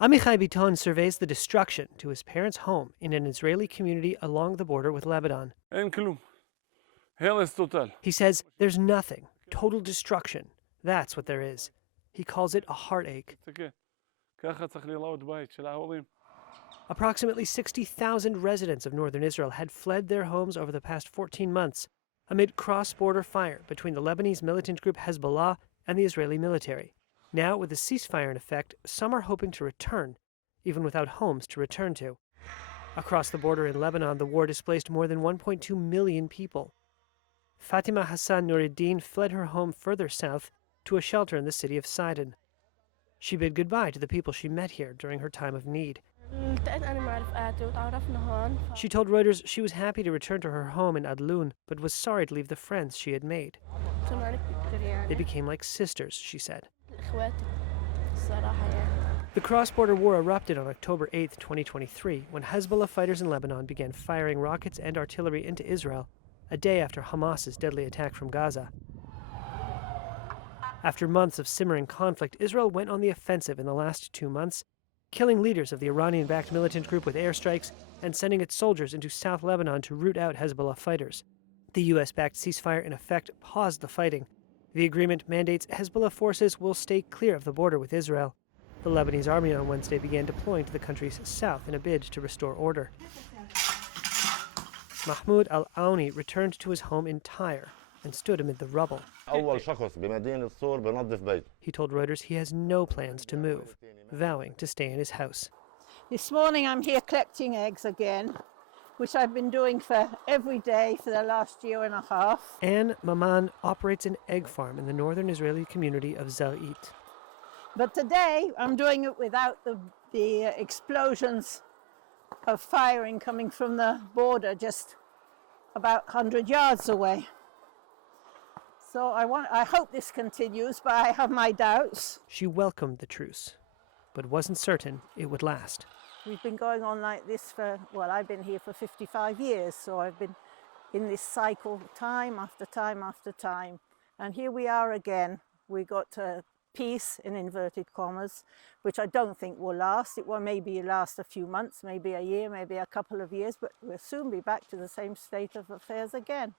Amichai Biton surveys the destruction to his parents' home in an Israeli community along the border with Lebanon. He says there's nothing, total destruction. That's what there is. He calls it a heartache. Approximately 60,000 residents of northern Israel had fled their homes over the past 14 months amid cross-border fire between the Lebanese militant group Hezbollah and the Israeli military. Now, with the ceasefire in effect, some are hoping to return, even without homes to return to. Across the border in Lebanon, the war displaced more than 1.2 million people. Fatima Hassan Nuruddin fled her home further south to a shelter in the city of Sidon. She bid goodbye to the people she met here during her time of need. She told Reuters she was happy to return to her home in Adlun, but was sorry to leave the friends she had made. They became like sisters, she said. The cross-border war erupted on October 8, 2023, when Hezbollah fighters in Lebanon began firing rockets and artillery into Israel, a day after Hamas's deadly attack from Gaza. After months of simmering conflict, Israel went on the offensive in the last 2 months, killing leaders of the Iranian-backed militant group with airstrikes and sending its soldiers into South Lebanon to root out Hezbollah fighters. The U.S.-backed ceasefire, in effect, paused the fighting. The agreement mandates Hezbollah forces will stay clear of the border with Israel. The Lebanese army on Wednesday began deploying to the country's south in a bid to restore order. Mahmoud al-Aouni returned to his home in Tyre and stood amid the rubble. He told Reuters he has no plans to move, vowing to stay in his house. This morning I'm here collecting eggs again, which I've been doing for every day for the last year and a half. Anne Maman operates an egg farm in the northern Israeli community of Zal'it. But today I'm doing it without the explosions of firing coming from the border just about 100 yards away. So I hope this continues, but I have my doubts. She welcomed the truce, but wasn't certain it would last. We've been going on like this I've been here for 55 years, so I've been in this cycle time after time after time. And here we are again. We got peace, in inverted commas, which I don't think will last. It will maybe last a few months, maybe a year, maybe a couple of years, but we'll soon be back to the same state of affairs again.